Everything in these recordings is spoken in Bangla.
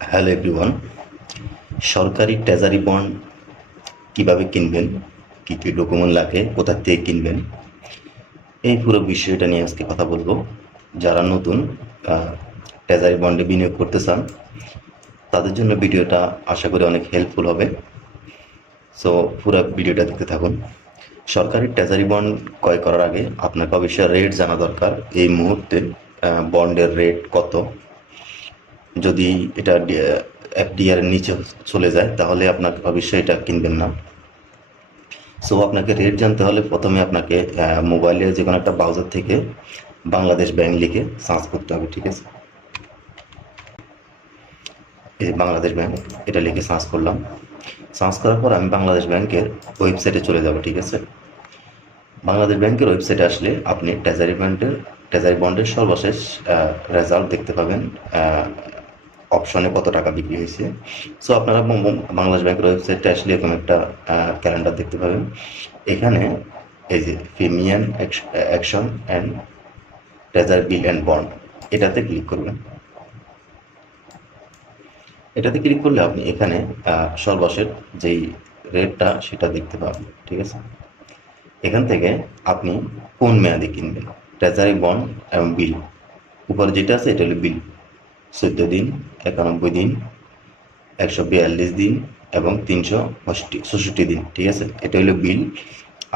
হ্যালো এভরিওয়ান, সরকারি ট্রেজারি বন্ড কীভাবে কিনবেন, কী কী ডকুমেন্ট লাগে, কোথা থেকে কিনবেন, এই পুরো বিষয়টা নিয়ে আজকে কথা বলব। যারা নতুন ট্রেজারি বন্ডে বিনিয়োগ করতে চান, তাদের জন্য ভিডিওটা আশা করি অনেক হেল্পফুল হবে। সো পুরো ভিডিওটা দেখতে থাকুন। সরকারি ট্রেজারি বন্ড ক্রয় করার আগে আপনাকে অবশ্যই রেট জানা দরকার। এই মুহূর্তে বন্ডের রেট কত? যদি এটা এফডিআর নিচে চলে যায়, তাহলে আপনাকে অবশ্যই এটা কিনবেন না। সো আপনাকে রেট জানতে হলে প্রথমে আপনাকে মোবাইলে যে কোনো একটা ব্রাউজার থেকে বাংলাদেশ ব্যাংক লিখে সার্চ করতে হবে, ঠিক আছে? এই বাংলাদেশ ব্যাংক এটা লিখে সার্চ করলাম। সার্চ করার পর আমি বাংলাদেশ ব্যাংকের ওয়েবসাইটে চলে যাব, ঠিক আছে? বাংলাদেশ ব্যাংকের ওয়েবসাইটে আসলে আপনি ট্রেজারি বন্ডের ট্রেজারি বন্ডের সর্বশেষ রেজাল্ট দেখতে পাবেন অপশনে কত টাকা বিক্রি হয়েছে। সো আপনারা বাংলাদেশ ব্যাংকের ওয়েবসাইটে আসলে এরকম একটা ক্যালেন্ডার দেখতে পাবেন। এখানে এই যে ফিমিয়ান action and treasure bill and bond এটাতে ক্লিক করবেন। এটাতে ক্লিক করলে আপনি এখানে সর্বশেষ যেই রেটটা সেটা দেখতে পাবেন, ঠিক আছে? এখান থেকে আপনি কোন মেয়াদে কিনবেন ট্রেজারি বন্ড এবং বিল উপরে যেটা আছে, এটা হলো বিল চোদ্দ দিন, একানব্বই দিন, একশো বিয়াল্লিশ দিন এবং তিনশো ষষট্টি দিন, ঠিক আছে? এটা হলো বিল।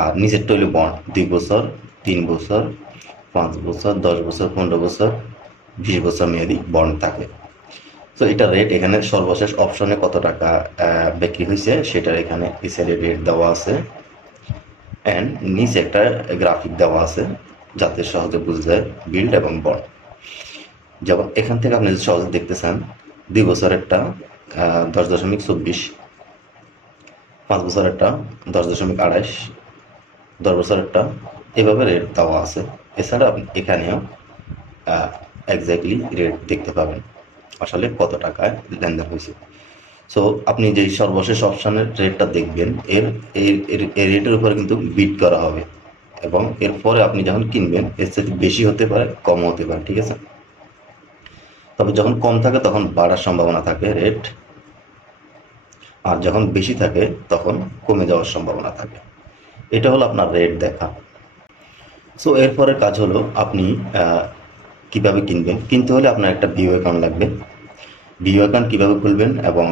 আর নিচেরটা হলো বন্ড, দুই বছর, তিন বছর, পাঁচ বছর, দশ বছর, পনেরো বছর, বিশ বছর মেয়াদি বন্ড থাকে। তো এটা রেট এখানে সর্বশেষ অপশনে কত টাকা বিক্রি হয়েছে সেটার এখানে পিছনে রেট দেওয়া আছে। অ্যান্ড নিচে একটা গ্রাফিক দেওয়া আছে, যাতে সহজে বুঝা যায় বিল্ড এবং বন্ড। যেমন এখান থেকে আপনি সহজে দেখতে চান, দুই বছরেরটা দশ দশমিক চব্বিশ, পাঁচ বছরেরটা, দশ দশমিক আড়াইশ, দশ বছরেরটা, এভাবে রেট দেওয়া আছে। এছাড়া আপনি এখানেও এক্স্যাক্টলি রেট দেখতে পাবেন, আসলে কত টাকায় লেনদেন হয়েছে। সো আপনি যেই সর্বশেষ অপশানের রেটটা দেখবেন, এর এর রেটের উপরে কিন্তু বিট করা হবে। এবং এরপরে আপনি যখন কিনবেন, এর সাথে বেশি হতে পারে কম হতে পারে, ঠিক আছে? তবে যখন কম থাকে তখন বাড়ার সম্ভাবনা থাকে রেট আর যখন বেশি থাকে তখন কমে যাওয়ার সম্ভাবনা থাকে। এটা হলো আপনার রেট দেখা। সো এরপরের কাজ হলো আপনি কীভাবে কিনবেন? কিনতে হলে আপনার একটা বিও অ্যাকাউন্ট লাগবে। বিও অ্যাকাউন্ট কীভাবে খুলবেন এবং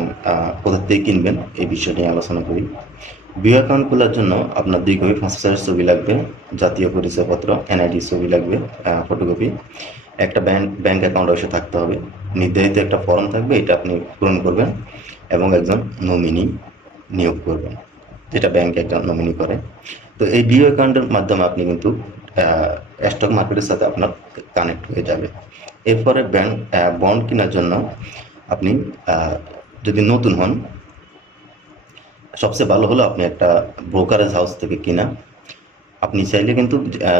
কোথা থেকে কিনবেন এই বিষয় নিয়ে আলোচনা করি। বিও অ্যাকাউন্ট খোলার জন্য আপনার দুই কপি পাঁচ ছবি লাগবে, জাতীয় পরিচয়পত্র এনআইডি ছবি লাগবে ফটোকপি একটা ব্যাংক ব্যাংক অ্যাকাউন্ট অবশ্যই থাকতে হবে। নির্ধারিত একটা ফর্ম থাকবে, এটা আপনি পূরণ করবেন এবং একজন নমিনি নিয়োগ করবেন, যেটা ব্যাংক একজন নমিনি করে। তো এই বিও অ্যাকাউন্টের মাধ্যমে আপনি কিন্তু স্টক মার্কেটের সাথে আপনার কানেক্ট হয়ে যাবে। এরপরে ব্যাংক বন্ড কেনার জন্য আপনি যদি নতুন হন সবচেয়ে ভালো হলো আপনি একটা ব্রোকারেজ হাউস থেকে কিনা। আপনি চাইলে কিন্তু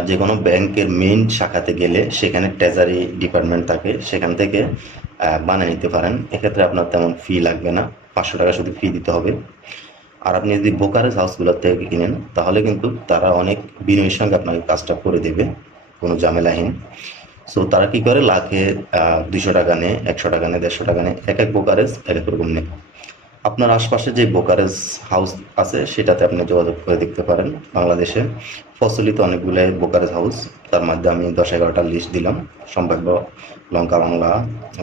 যে কোনো ব্যাংকের মেইন শাখাতে গেলে সেখানে ট্রেজারি ডিপার্টমেন্ট থাকে, সেখান থেকে বানিয়ে নিতে পারেন। এক্ষেত্রে আপনার তেমন ফি লাগবে না, পাঁচশো টাকা শুধু ফি দিতে হবে। আর আপনি যদি ব্রোকারেজ হাউসগুলোর থেকে কিনেন, তাহলে কিন্তু তারা অনেক বিনয়ের সঙ্গে আপনাকে কাজটা করে দেবে, কোনো ঝামেলাহীন। সো তারা কি করে? লাখে দুশো টাকা নেয়, একশো টাকা নেয়, দেড়শো টাকা নেয়, এক এক ব্রোকারেজ এক এক রকম নেয়। আপনার আশপাশে যে ব্রোকারেজ হাউস আছে, সেটাতে আপনি যোগাযোগ করে দেখতে পারেন বাংলাদেশে। প্রচলিত অনেকগুলো ব্রোকারেজ হাউস, তার মধ্যে আমি দশ এগারোটা লিস্ট দিলাম। সম্ভাব্য লঙ্কা বাংলা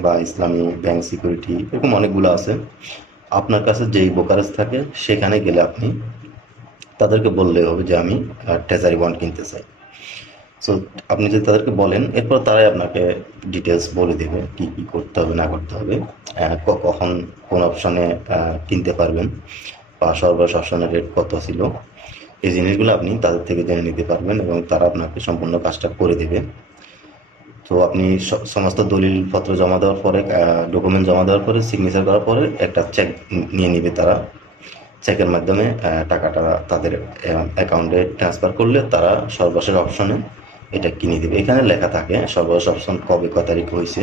বা ইসলামী ব্যাংক সিকিউরিটি এরকম অনেকগুলো আছে। আপনার কাছে যেই ব্রোকারেজ থাকে, সেখানে গেলে আপনি তাদেরকে বললে হবে যে আমি ট্রেজারি বন্ড কিনতে চাই। সো আপনি যদি তাদেরকে বলেন, এরপর তারাই আপনাকে ডিটেলস বলে দেবে কি কি করতে হবে, না করতে হবে কখন কোন অপশনে কিনতে পারবেন, বা সর্বশেষ অপশনের রেট কত ছিল। এই জিনিসগুলো আপনি তাদের থেকে জেনে নিতে পারবেন এবং তারা আপনাকে সম্পূর্ণ কাজটা করে দেবে। তো আপনি সমস্ত দলিলপত্র জমা দেওয়ার পরে ডকুমেন্ট জমা দেওয়ার পরে সিগনেচার করার পরে একটা চেক নিয়ে নেবে তারা। চেকের মাধ্যমে টাকাটা তাদের অ্যাকাউন্টে ট্রান্সফার করলে তারা সর্বশেষ অপশনে এটা কিনে দেবে। এখানে লেখা থাকে সর্বশেষ অপশন কবে ক তারিখ হয়েছে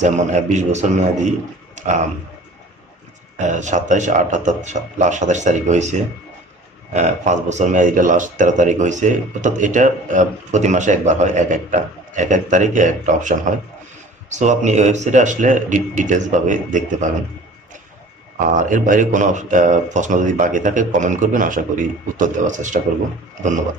যেমন বিশ বছর মেয়াদি সাতাইশ আটাত্তর লাস্ট সাতাশ তারিখ হয়েছে পাঁচ বছর মেয়াদিটা লাস্ট তেরো তারিখ হয়েছে অর্থাৎ এটা প্রতি মাসে একবার হয়, এক একটা, এক এক তারিখে একটা অপশন হয়। সো, আপনি ওয়েবসাইটে আসলে ডিটেলসভাবে দেখতে পাবেন। আর এর বাইরে কোনো প্রশ্ন যদি বাকি থাকে, কমেন্ট করবেন, আশা করি উত্তর দেওয়ার চেষ্টা করব। ধন্যবাদ।